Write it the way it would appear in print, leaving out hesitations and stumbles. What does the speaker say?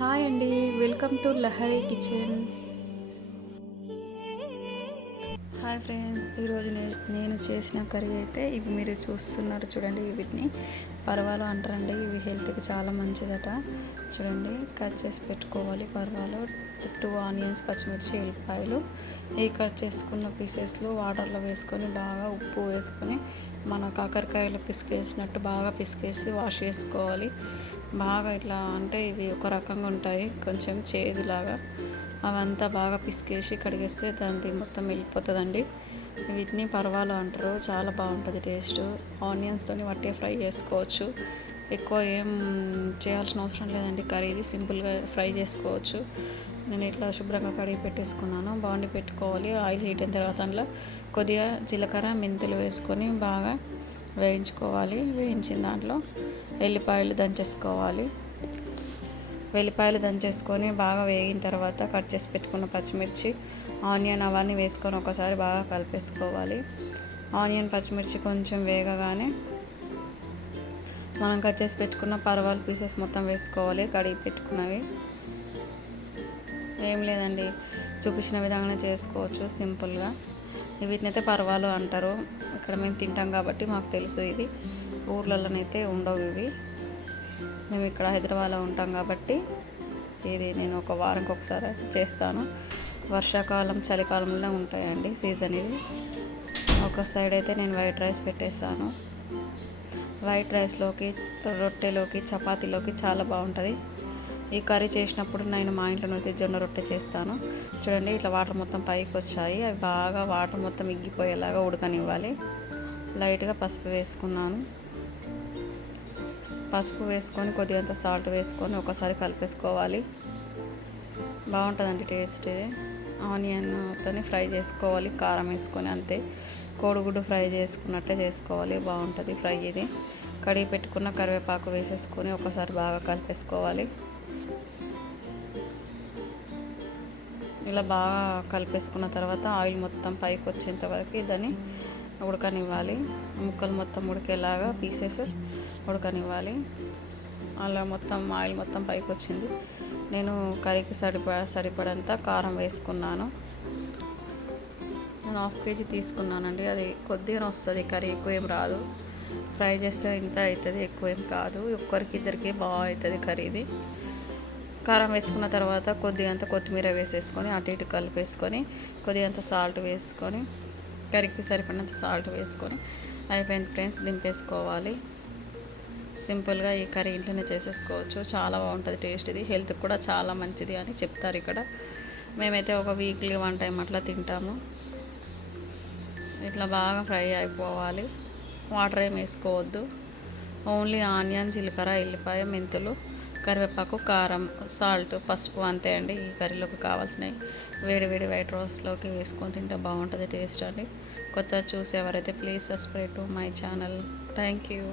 Hi అండి, welcome to Lahari kitchen. Hi friends, ఈరోజు నేను చేసిన కర్రీ అయితే ఇవి మీరు చూస్తున్నారు చూడండి. వీటిని పర్వాలు అంటారండి. ఇవి హెల్త్కి చాలా మంచిదట. చూడండి, కట్ చేసి పెట్టుకోవాలి. పర్వాలు 2 ఆనియన్స్, పచ్చిమిర్చి, ఎల్లిపాయలు ఈ కట్ చేసుకున్న పీసెస్లో వాటర్లో వేసుకొని బాగా ఉప్పు వేసుకొని మన కాకరకాయలు పిసికేసినట్టు బాగా పిసికేసి వాష్ చేసుకోవాలి. బాగా ఇట్లా అంటే ఇవి ఒక రకంగా ఉంటాయి, కొంచెం చేదులాగా. అవంతా బాగా పిసికేసి కడిగేస్తే దానికి మొత్తం వెళ్ళిపోతుందండి. వీటిని పర్వాలు అంటారు. చాలా బాగుంటుంది టేస్ట్. ఆనియన్స్తో వట్టే ఫ్రై చేసుకోవచ్చు. ఎక్కువ ఏం చేయాల్సిన అవసరం లేదండి. కర్రీ ఇది సింపుల్గా ఫ్రై చేసుకోవచ్చు. నేను ఇట్లా శుభ్రంగా కడిగి పెట్టేసుకున్నాను. బాగుండి పెట్టుకోవాలి. ఆయిల్ హీట్ అయిన తర్వాత అందులో కొద్దిగా జీలకర్ర, మెంతులు వేసుకొని బాగా వేయించుకోవాలి. వేయించిన దాంట్లో ఎల్లిపాయలు దంచేసుకోవాలి. వెల్లిపాయలు దంచేసుకొని బాగా వేగిన తర్వాత కట్ చేసి పెట్టుకున్న పచ్చిమిర్చి, ఆనియన్ అవన్నీ వేసుకొని ఒకసారి బాగా కలిపేసుకోవాలి. ఆనియన్, పచ్చిమిర్చి కొంచెం వేగగానే మనం కట్ చేసి పెట్టుకున్న పర్వాలు పీసెస్ మొత్తం వేసుకోవాలి. కడిగి పెట్టుకున్నవి. ఏం లేదండి, చూపించిన విధంగానే చేసుకోవచ్చు సింపుల్గా. వీటినైతే పర్వాలు అంటారు. ఇక్కడ మేము తింటాం కాబట్టి మాకు తెలుసు. ఇది ఊర్లలోనైతే ఉండవు ఇవి. మేము ఇక్కడ హైదరాబాద్లో ఉంటాం కాబట్టి ఇది నేను ఒక వారానికి ఒకసారి చేస్తాను. వర్షాకాలం, చలికాలంలో ఉంటాయండి సీజన్ ఇది. ఒక సైడ్ అయితే నేను వైట్ రైస్ పెట్టేస్తాను. వైట్ రైస్లోకి, రొట్టెలోకి, చపాతీలోకి చాలా బాగుంటుంది. ఈ కర్రీ చేసినప్పుడు నేను మా ఇంట్లోనైతే జొన్న రొట్టె చేస్తాను. చూడండి, ఇట్లా వాటర్ మొత్తం పైకి వచ్చాయి. అవి బాగా వాటర్ మొత్తం ఇగ్గిపోయేలాగా ఉడకనివ్వాలి. లైట్గా పసుపు వేసుకున్నాను. పసుపు వేసుకొని కొద్దిగంత సాల్ట్ వేసుకొని ఒకసారి కలిపేసుకోవాలి. బాగుంటుందండి టేస్ట్. ఇది ఆనియన్తో ఫ్రై చేసుకోవాలి, కారం వేసుకొని. అంతే, కోడిగుడ్డు ఫ్రై చేసుకున్నట్టే చేసుకోవాలి. బాగుంటుంది ఫ్రై ఇది. కడిగి పెట్టుకున్న కరివేపాకు వేసేసుకొని ఒకసారి బాగా కలిపేసుకోవాలి. ఇలా బాగా కలిపేసుకున్న తర్వాత ఆయిల్ మొత్తం పైకి వచ్చేంత వరకు దాన్ని ఉడకనివ్వాలి. ముక్కలు మొత్తం ఉడికేలాగా పీసెస్ ఉడకనివ్వాలి. అలా మొత్తం ఆయిల్ మొత్తం పైకి వచ్చింది. నేను కర్రీకి సరిపడంత కారం వేసుకున్నాను. నేను 1/2 kg తీసుకున్నానండి. అది కొద్దిగానే వస్తుంది కర్రీ, ఎక్కువ ఏం రాదు. ఫ్రై చేస్తే ఇంత అవుతుంది, ఎక్కువ ఏం కాదు. ఒక్కరికి ఇద్దరికి బాగా అవుతుంది కర్రీ ఇది. కారం వేసుకున్న తర్వాత కొద్దిగంత కొత్తిమీర వేసేసుకొని అటు ఇటు కలిపేసుకొని కొద్దిగంత సాల్ట్ వేసుకొని కర్రీకి సరిపడినంత సాల్ట్ వేసుకొని అయిపోయింది ఫ్రెండ్స్, దింపేసుకోవాలి. సింపుల్గా ఈ కర్రీ ఇంట్లోనే చేసేసుకోవచ్చు. చాలా బాగుంటుంది టేస్ట్. ఇది హెల్త్కి కూడా చాలా మంచిది అని చెప్తారు ఇక్కడ. మేమైతే ఒక వీక్లీ 1 time అట్లా తింటాము. ఇట్లా బాగా ఫ్రై అయిపోవాలి. వాటర్ ఏం వేసుకోవద్దు. ఓన్లీ ఆనియన్, జీలకర్ర, ఎల్లిపాయ, మెంతులు, కరివేపాకు, కారం, సాల్ట్, పసుపు, అంతే అండి ఈ కర్రీలోకి కావాల్సినవి. వేడి వేడి వైట్ రైస్లోకి వేసుకొని తింటే బాగుంటుంది టేస్ట్ అండి. కొత్తగా చూసేవారైతే please subscribe to my channel. Thank you.